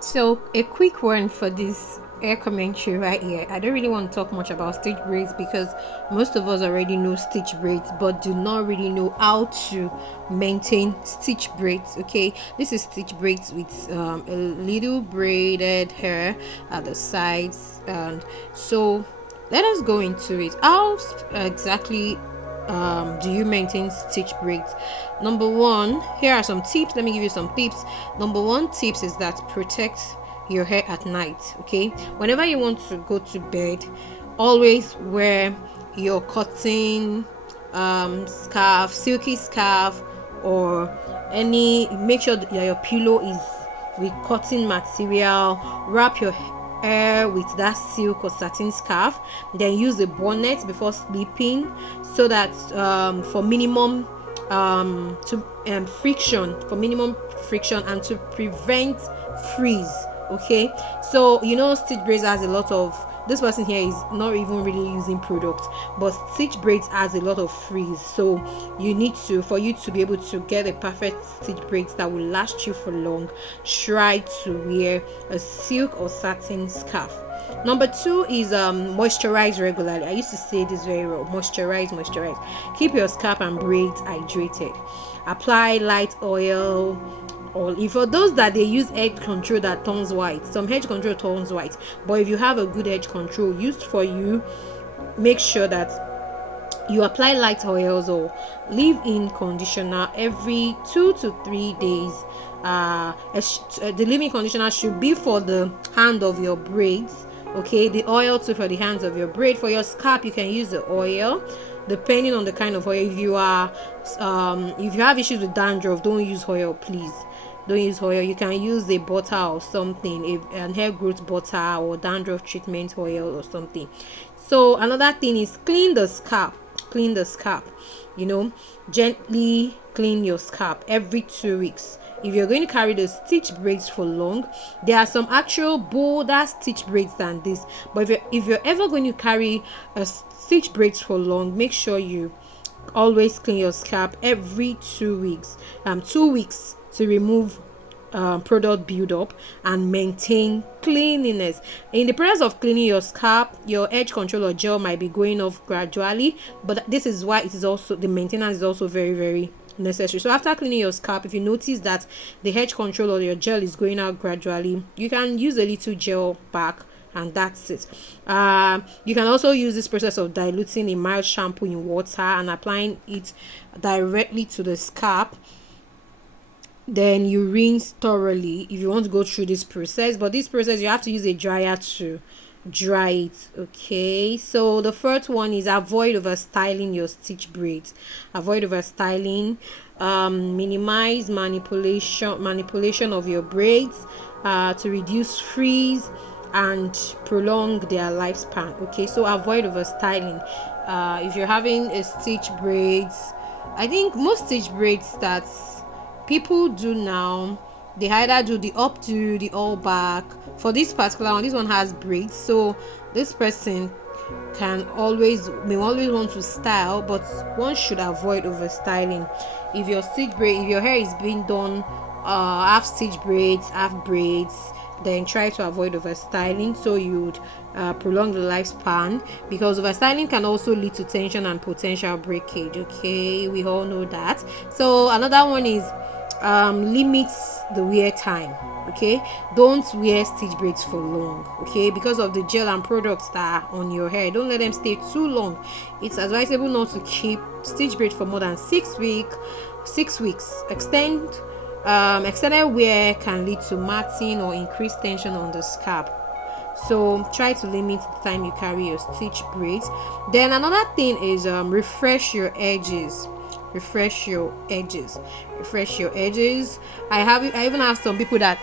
So a quick one for this air commentary right here. I don't really want to talk much about stitch braids because most of us already know stitch braids but do not really know how to maintain stitch braids. Okay, this is stitch braids with a little braided hair at the sides, and so let us go into it. How exactly do you maintain stitch braids? Number one, here are some tips. Let me give you some tips. Number one tips is that protect your hair at night. Okay, whenever you want to go to bed, always wear your cotton scarf, silky scarf, or make sure that your pillow is with cotton material. Wrap your hair with that silk or satin scarf, then use a bonnet before sleeping, so that for minimum friction and to prevent freeze. Okay, so stitch braids has a lot of, this person here is not even really using product, but stitch braids has a lot of frizz, so you need to, for you to be able to get a perfect stitch braids that will last you for long, try to wear a silk or satin scarf. Number two is moisturize regularly. I used to say this very well. Moisturize. Keep your scalp and braids hydrated. Apply light oil. Or if for those that they use edge control that turns white, some edge control turns white, but if you have a good edge control used for you, make sure that you apply light oils or leave-in conditioner every 2 to 3 days. The leave-in conditioner should be for the hand of your braids. Okay, the oil too for the hands of your braid. For your scalp, you can use the oil depending on the kind of oil. If you have issues with dandruff, don't use oil, please. Don't use oil. You can use a butter or something, an hair growth butter or dandruff treatment oil or something. So another thing is clean the scalp. Gently clean your scalp every 2 weeks. If you're going to carry the stitch braids for long, there are some actual bolder stitch braids than this, but if you're ever going to carry a stitch braids for long, make sure you always clean your scalp every 2 weeks. 2 weeks to remove product buildup and maintain cleanliness. In the process of cleaning your scalp, your edge control or gel might be going off gradually, but this is why it is also, the maintenance is also very, very necessary. So after cleaning your scalp, if you notice that the edge control or your gel is going out gradually, you can use a little gel back, and that's it. You can also use this process of diluting a mild shampoo in water and applying it directly to the scalp. Then you rinse thoroughly if you want to go through this process, but this process you have to use a dryer to dry it. Okay, so the first one is avoid over styling your stitch braids. Minimize manipulation of your braids to reduce frizz and prolong their lifespan. Okay, so avoid over styling. If you're having a stitch braids, I think most stitch braids that people do now, they either do the updo, the all back. For this particular one, this one has braids, so this person may always want to style, but one should avoid over styling. If your hair is being done half stitch braids, half braids, then try to avoid over styling, so you'd prolong the lifespan, because over styling can also lead to tension and potential breakage. Okay, we all know that. So another one is limits the wear time. Okay, don't wear stitch braids for long. Okay, because of the gel and products that are on your hair, don't let them stay too long. It's advisable not to keep stitch braids for more than 6 weeks. Extended wear can lead to matting or increased tension on the scalp, so try to limit the time you carry your stitch braids. Then another thing is refresh your edges. I even have some people that,